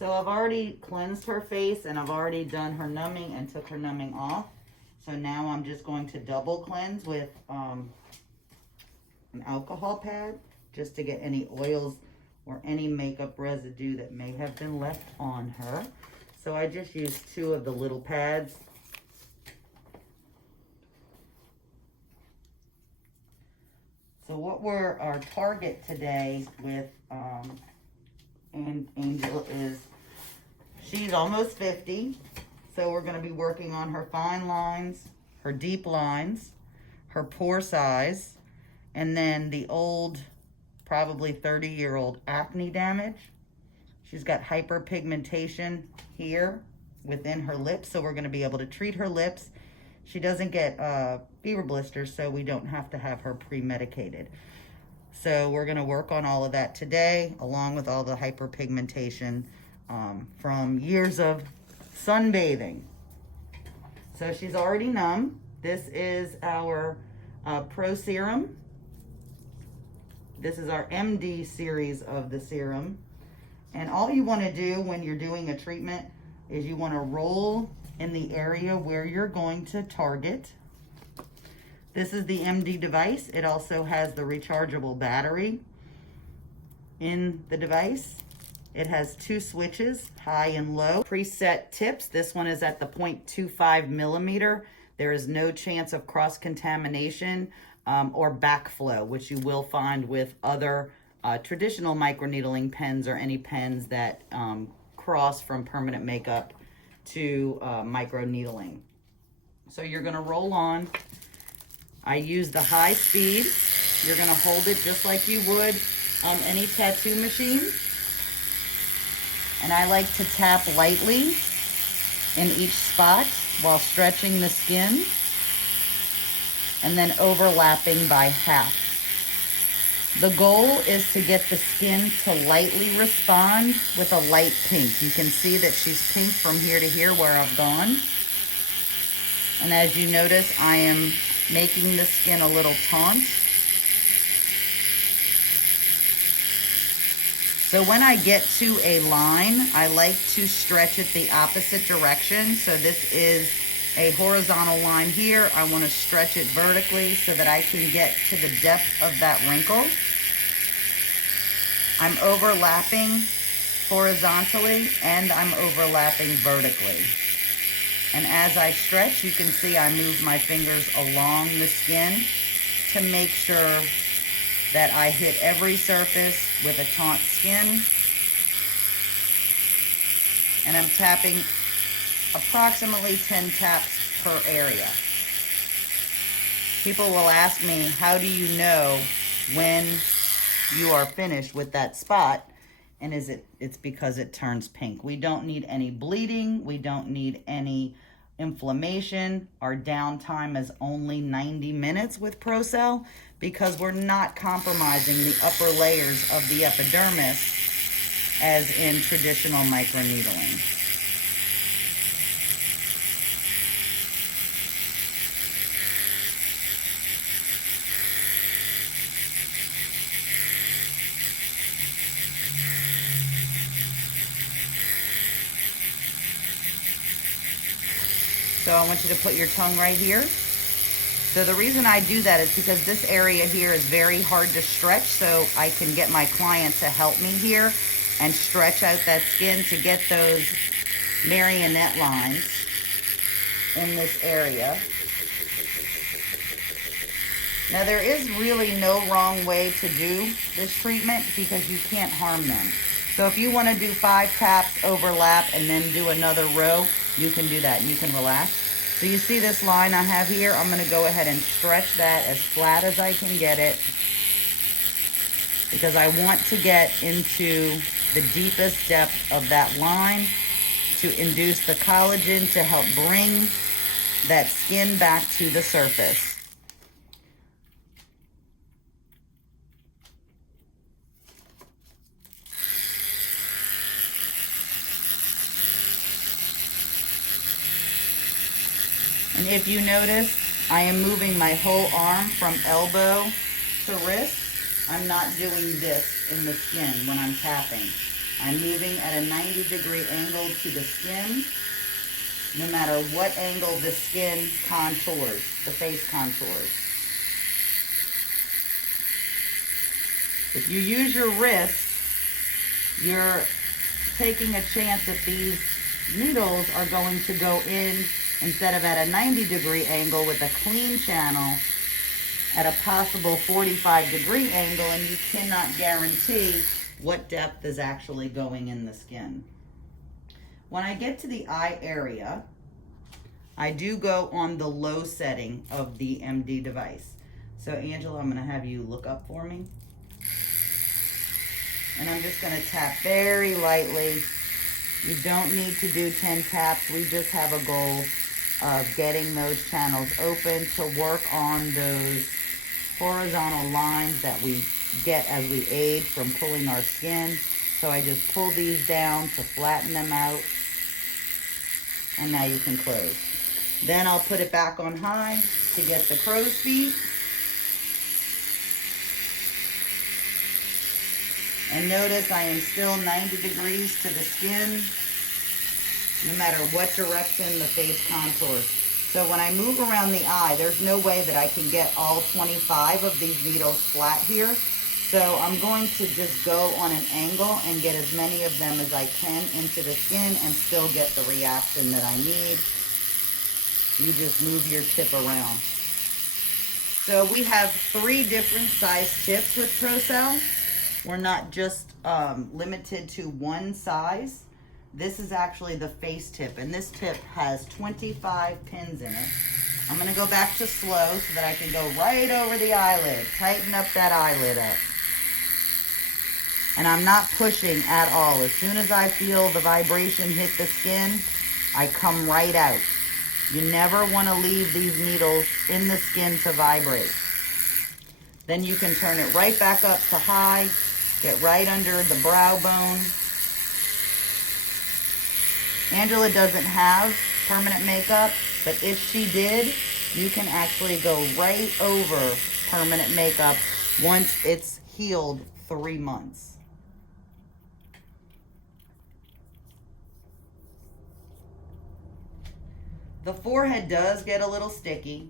So I've already cleansed her face and I've already done her numbing and took her numbing off. So now I'm just going to double cleanse with an alcohol pad just to get any oils or any makeup residue that may have been left on her. So I just used 2 of the little pads. So what our target today with Angel is, she's almost 50. So we're going to be working on her fine lines, her deep lines, her pore size, and then the old, probably 30-year-old acne damage. She's got hyperpigmentation here within her lips, so we're going to be able to treat her lips. She doesn't get fever blisters, so we don't have to have her pre-medicated. So we're going to work on all of that today, along with all the hyperpigmentation from years of sunbathing. So she's already numb. This is our Pro Serum. This is our MD series of the serum. And all you want to do when you're doing a treatment is you want to roll in the area where you're going to target. This is the MD device. It also has the rechargeable battery in the device. It has 2 switches, high and low. Preset tips. This one is at the 0.25 millimeter. There is no chance of cross-contamination or backflow, which you will find with other traditional microneedling pens or any pens that cross from permanent makeup to microneedling. So you're gonna roll on. I use the high speed. You're gonna hold it just like you would any tattoo machine. And I like to tap lightly in each spot while stretching the skin and then overlapping by half. The goal is to get the skin to lightly respond with a light pink. You can see that she's pink from here to here where I've gone. And as you notice, I am making the skin a little taut. So when I get to a line, I like to stretch it the opposite direction. So this is a horizontal line here. I want to stretch it vertically so that I can get to the depth of that wrinkle. I'm overlapping horizontally and I'm overlapping vertically. And as I stretch, you can see I move my fingers along the skin to make sure that I hit every surface with a taut skin. And I'm tapping approximately 10 taps per area. People will ask me, how do you know when you are finished with that spot? And it's because it turns pink. We don't need any bleeding. We don't need any inflammation. Our downtime is only 90 minutes with ProCell because we're not compromising the upper layers of the epidermis as in traditional microneedling. So I want you to put your tongue right here. So the reason I do that is because this area here is very hard to stretch, so I can get my client to help me here and stretch out that skin to get those marionette lines in this area. Now there is really no wrong way to do this treatment because you can't harm them. So if you want to do 5 taps, overlap, and then do another row, you can do that. You can relax. So you see this line I have here? I'm going to go ahead and stretch that as flat as I can get it because I want to get into the deepest depth of that line to induce the collagen to help bring that skin back to the surface. And if you notice, I am moving my whole arm from elbow to wrist. I'm not doing this in the skin when I'm tapping. I'm moving at a 90-degree angle to the skin, no matter what angle the skin contours, the face contours. If you use your wrist, you're taking a chance that these needles are going to go in, instead of at a 90-degree angle with a clean channel, at a possible 45-degree angle, and you cannot guarantee what depth is actually going in the skin. When I get to the eye area, I do go on the low setting of the MD device. So Angela, I'm gonna have you look up for me. And I'm just gonna tap very lightly. You don't need to do 10 taps. We just have a goal of getting those channels open to work on those horizontal lines that we get as we age from pulling our skin. So I just pull these down to flatten them out. And now you can close. Then I'll put it back on high to get the crow's feet. And notice I am still 90 degrees to the skin, no matter what direction the face contours. So when I move around the eye, there's no way that I can get all 25 of these needles flat here. So I'm going to just go on an angle and get as many of them as I can into the skin and still get the reaction that I need. You just move your tip around. So we have 3 different size tips with ProCell. We're not just limited to one size. This is actually the face tip, and this tip has 25 pins in it. I'm gonna go back to slow so that I can go right over the eyelid. Tighten up that eyelid up. And I'm not pushing at all. As soon as I feel the vibration hit the skin, I come right out. You never wanna leave these needles in the skin to vibrate. Then you can turn it right back up to high, get right under the brow bone. Angela doesn't have permanent makeup, but if she did, you can actually go right over permanent makeup once it's healed 3 months. The forehead does get a little sticky.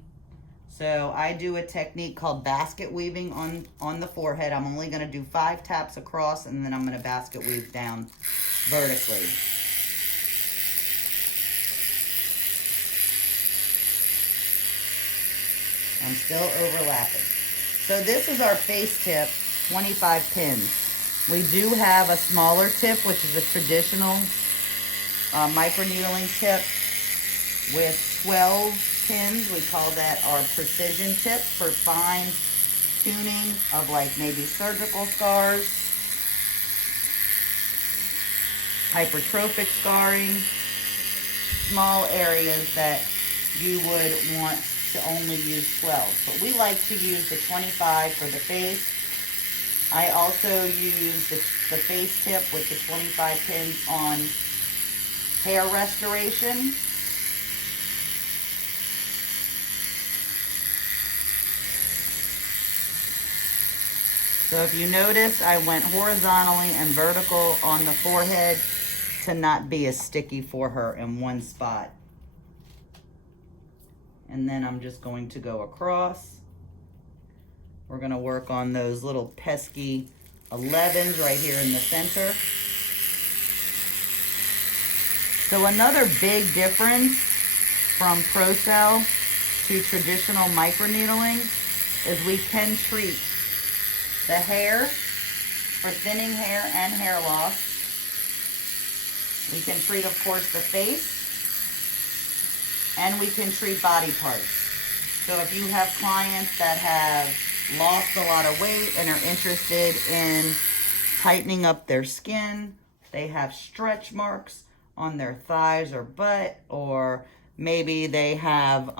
So I do a technique called basket weaving on the forehead. I'm only gonna do 5 taps across, and then I'm gonna basket weave down vertically. I'm still overlapping. So this is our face tip, 25 pins. We do have a smaller tip, which is a traditional microneedling tip with 12 pins. We call that our precision tip for fine tuning of like maybe surgical scars, hypertrophic scarring, small areas that you would want to only use 12. But we like to use the 25 for the face. I also use the face tip with the 25 pins on hair restoration. So if you notice, I went horizontally and vertical on the forehead to not be as sticky for her in one spot. And then I'm just going to go across. We're gonna work on those little pesky 11s right here in the center. So another big difference from ProCell to traditional microneedling is we can treat the hair for thinning hair and hair loss. We can treat, of course, the face, and we can treat body parts. So if you have clients that have lost a lot of weight and are interested in tightening up their skin, they have stretch marks on their thighs or butt, or maybe they have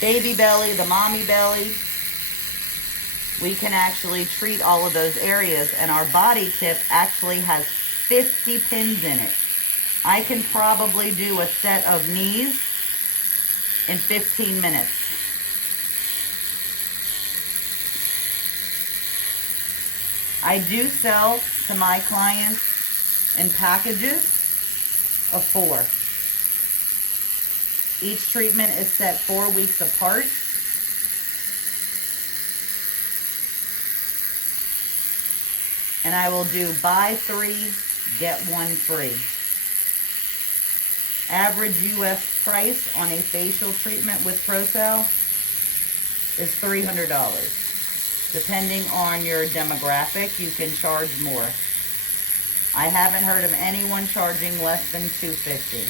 baby belly, the mommy belly, we can actually treat all of those areas, and our body tip actually has 50 pins in it. I can probably do a set of knees in 15 minutes. I do sell to my clients in packages of 4. Each treatment is set 4 weeks apart. And I will do buy 3, get 1 free. Average US price on a facial treatment with ProCell is $300. Depending on your demographic, you can charge more. I haven't heard of anyone charging less than $250.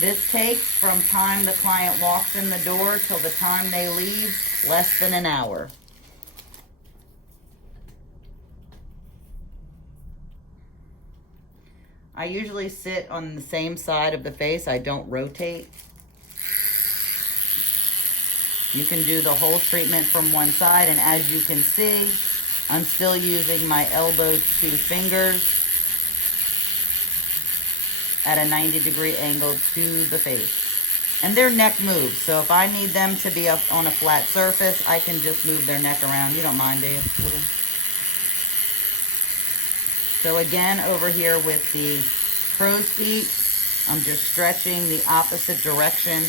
This takes from time the client walks in the door till the time they leave less than an hour. I usually sit on the same side of the face. I don't rotate. You can do the whole treatment from one side, and as you can see, I'm still using my elbow to fingers at a 90-degree angle to the face. And their neck moves, so if I need them to be up on a flat surface, I can just move their neck around. You don't mind, do you? So again, over here with the crow's feet, I'm just stretching the opposite direction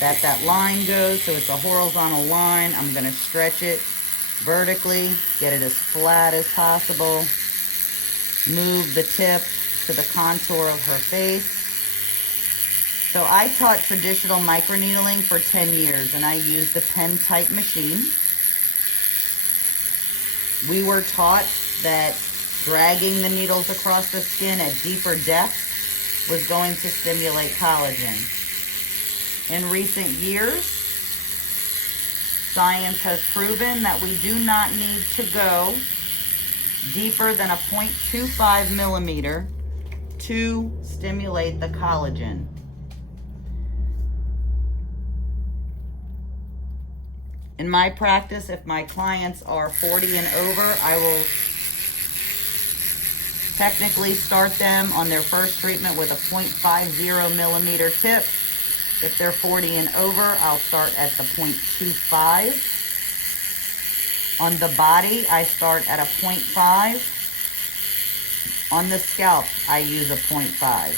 that line goes. So it's a horizontal line. I'm going to stretch it vertically, get it as flat as possible. Move the tip to the contour of her face. So I taught traditional microneedling for 10 years, and I used the pen type machine. We were taught that dragging the needles across the skin at deeper depths was going to stimulate collagen. In recent years, science has proven that we do not need to go deeper than a 0.25 millimeter to stimulate the collagen. In my practice, if my clients are 40 and over, I will technically start them on their first treatment with a 0.50 millimeter tip. If they're 40 and over, I'll start at the 0.25. On the body, I start at a 0.5. On the scalp, I use a 0.5.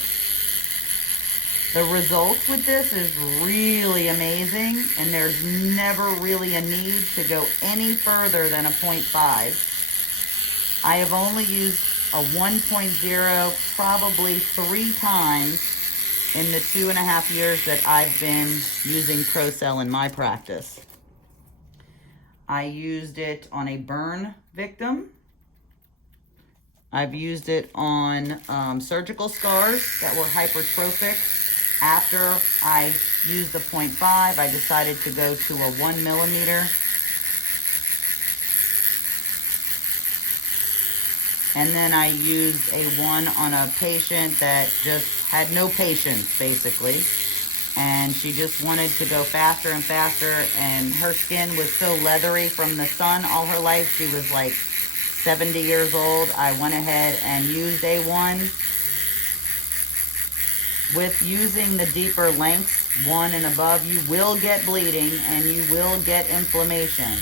The results with this is really amazing, and there's never really a need to go any further than a 0.5. I have only used a 1.0 probably 3 times in the 2.5 years that I've been using ProCell in my practice. I used it on a burn victim. I've used it on surgical scars that were hypertrophic. After I used the 0.5, I decided to go to a 1 millimeter. And then I used a 1 on a patient that just had no patience, basically. And she just wanted to go faster and faster, and her skin was so leathery from the sun all her life. She was like 70 years old. I went ahead and used a 1. With using the deeper lengths, 1 and above, you will get bleeding and you will get inflammation.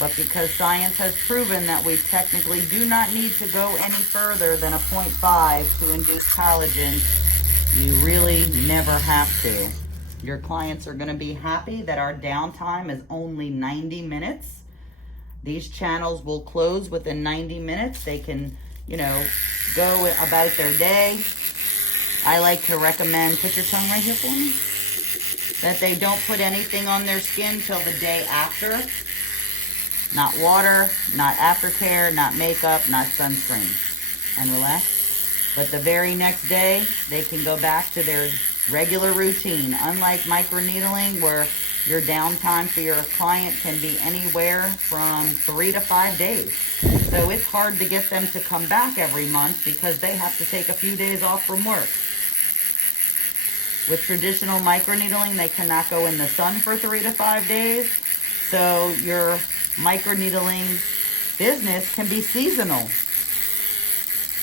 But because science has proven that we technically do not need to go any further than a 0.5 to induce collagen, you really never have to. Your clients are going to be happy that our downtime is only 90 minutes. These channels will close within 90 minutes. They can, go about their day. I like to recommend, put your tongue right here for me, that they don't put anything on their skin till the day after. Not water, not aftercare, not makeup, not sunscreen. And relax. But the very next day, they can go back to their regular routine. Unlike microneedling, where your downtime for your client can be anywhere from 3 to 5 days. So it's hard to get them to come back every month because they have to take a few days off from work. With traditional microneedling, they cannot go in the sun for 3 to 5 days. So your microneedling business can be seasonal.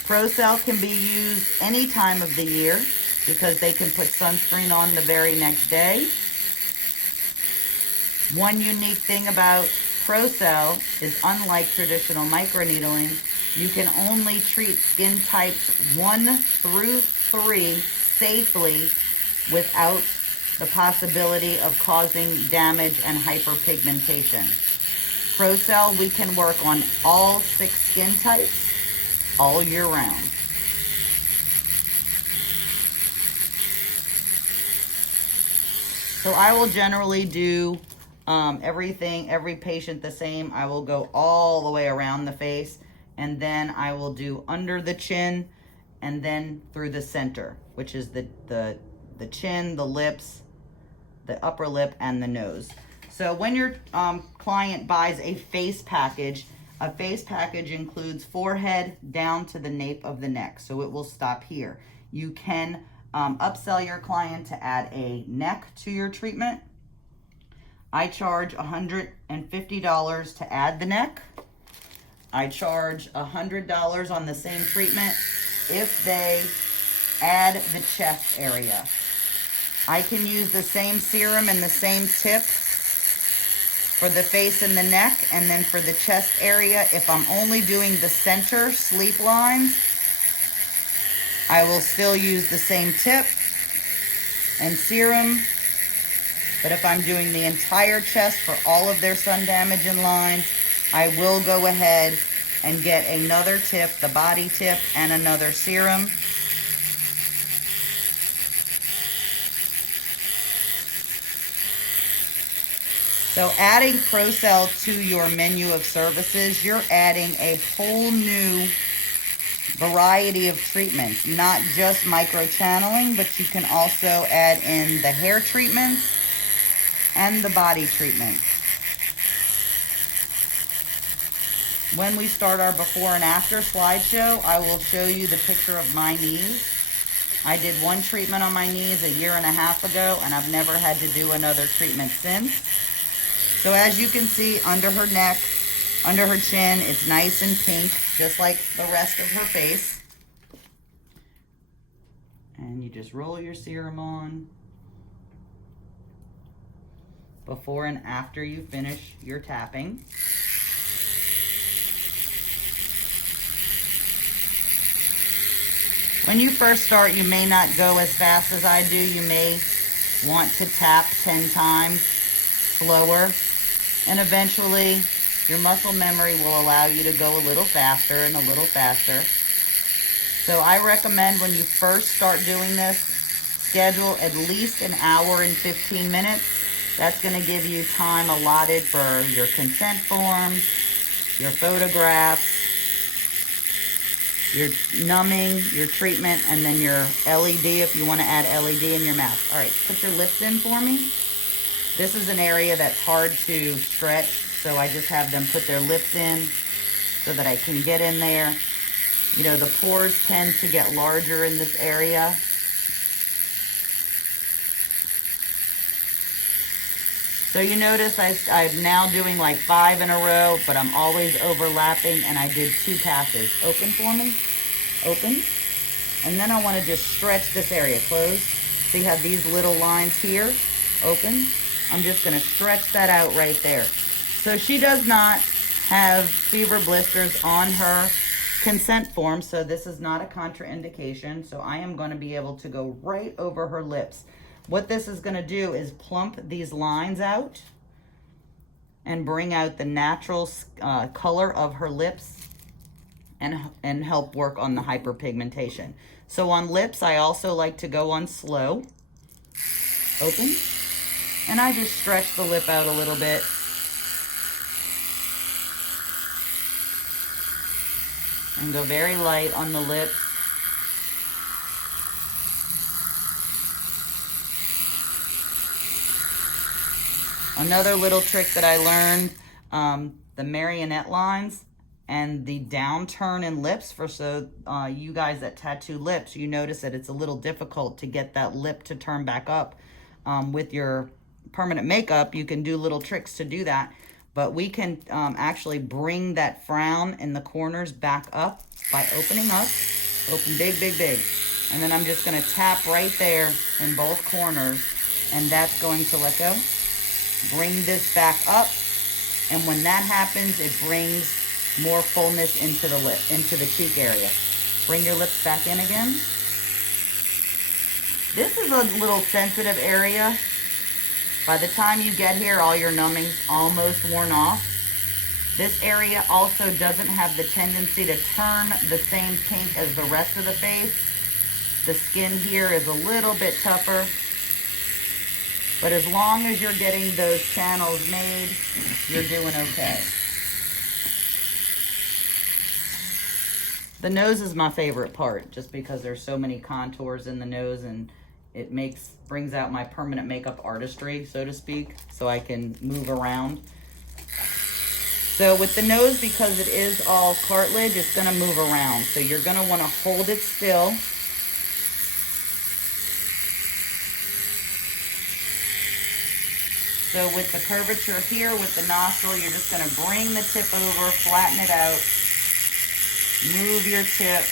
ProCell can be used any time of the year because they can put sunscreen on the very next day. One unique thing about ProCell is unlike traditional microneedling. You can only treat skin types 1 through 3 safely without the possibility of causing damage and hyperpigmentation. ProCell, we can work on all 6 skin types all year round. So I will generally do every patient the same. I will go all the way around the face, and then I will do under the chin and then through the center, which is the chin, the lips, the upper lip, and the nose. So when your client buys a face package includes forehead down to the nape of the neck. So it will stop here. You can upsell your client to add a neck to your treatment. I charge $150 to add the neck. I charge $100 on the same treatment if they add the chest area. I can use the same serum and the same tip for the face and the neck, and then for the chest area, if I'm only doing the center sleep lines, I will still use the same tip and serum. But if I'm doing the entire chest for all of their sun damage and lines, I will go ahead and get another tip, the body tip, and another serum. So adding ProCell to your menu of services, you're adding a whole new variety of treatments, not just microchanneling, but you can also add in the hair treatments and the body treatments. When we start our before and after slideshow, I will show you the picture of my knees. I did one treatment on my knees 1.5 years ago, and I've never had to do another treatment since. So as you can see, under her neck, under her chin, it's nice and pink, just like the rest of her face. And you just roll your serum on before and after you finish your tapping. When you first start, you may not go as fast as I do. You may want to tap 10 times slower, and eventually your muscle memory will allow you to go a little faster and a little faster. So I recommend when you first start doing this, schedule at least 1 hour and 15 minutes. That's going to give you time allotted for your consent forms, your photographs, your numbing, your treatment, and then your LED if you want to add LED in your mouth. All right, put your lips in for me. This is an area that's hard to stretch, so I just have them put their lips in so that I can get in there. You know, the pores tend to get larger in this area. So you notice I'm now doing like 5 in a row, but I'm always overlapping, and I did 2 passes. Open for me. Open. And then I want to just stretch this area. Close. See how these little lines here? Open. I'm just going to stretch that out right there. So she does not have fever blisters on her consent form, so this is not a contraindication. So I am going to be able to go right over her lips. What this is going to do is plump these lines out and bring out the natural color of her lips and help work on the hyperpigmentation. So on lips, I also like to go on slow. Open. And I just stretch the lip out a little bit. And go very light on the lips. Another little trick that I learned, the marionette lines and the downturn in lips. For you guys that tattoo lips, you notice that it's a little difficult to get that lip to turn back up. With your permanent makeup, you can do little tricks to do that. But we can actually bring that frown in the corners back up by opening up. Open big, big, big. And then I'm just going to tap right there in both corners. And that's going to let go. Bring this back up And when that happens, it brings more fullness into the lip, into the cheek area. Bring your lips back in again. This is a little sensitive area. By the time you get here, all your numbing's almost worn off. This area also doesn't have the tendency to turn the same pink as the rest of the face. The skin here is a little bit tougher. But as long as you're getting those channels made, you're doing okay. The nose is my favorite part, just because there's so many contours in the nose, and it brings out my permanent makeup artistry, so to speak, so I can move around. So with the nose, because it is all cartilage, it's gonna move around. So you're gonna wanna hold it still. So with the curvature here, with the nostril, you're just gonna bring the tip over, flatten it out, move your tip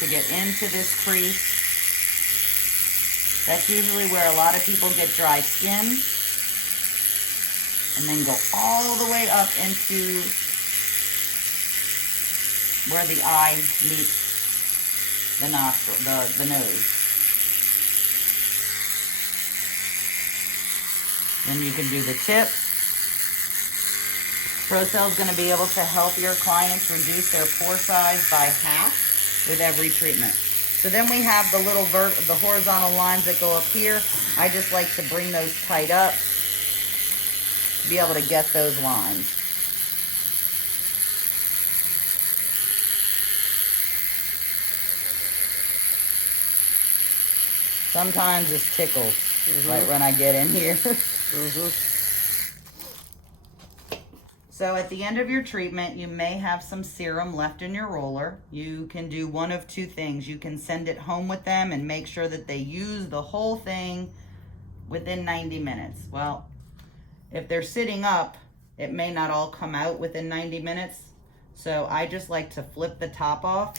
to get into this crease. That's usually where a lot of people get dry skin. And then go all the way up into where the eye meets the nostril, the nose. Then you can do the tip. ProCell is going to be able to help your clients reduce their pore size by half with every treatment. So then we have the little the horizontal lines that go up here. I just like to bring those tight up to be able to get those lines. Sometimes it's tickles, like when I get in here. So at the end of your treatment, you may have some serum left in your roller. You can do one of two things. You can send it home with them and make sure that they use the whole thing within 90 minutes. Well, if they're sitting up, it may not all come out within 90 minutes. So I just like to flip the top off.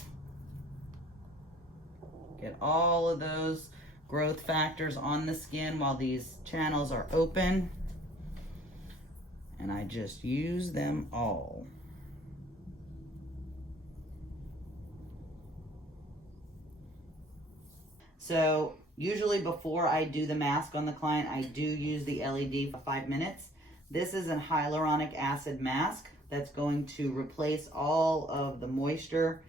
Get all of those growth factors on the skin while these channels are open. And I just use them all. So usually before I do the mask on the client, I do use the LED for 5 minutes. This is a hyaluronic acid mask that's going to replace all of the moisture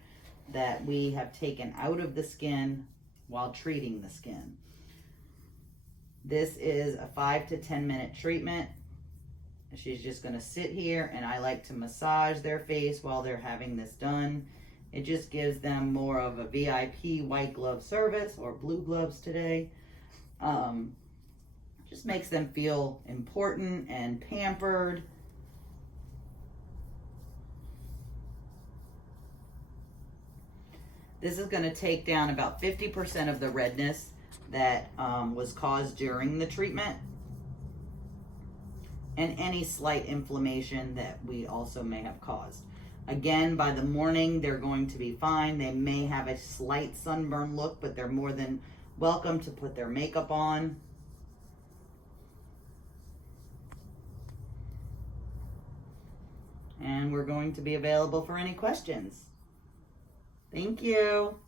that we have taken out of the skin while treating the skin. This is a 5 to 10 minute treatment. She's just gonna sit here, and I like to massage their face while they're having this done. It just gives them more of a VIP white glove service, or blue gloves today. Just makes them feel important and pampered. This is gonna take down about 50% of the redness that was caused during the treatment, and any slight inflammation that we also may have caused. Again, by the morning, they're going to be fine. They may have a slight sunburn look, but they're more than welcome to put their makeup on. And we're going to be available for any questions. Thank you.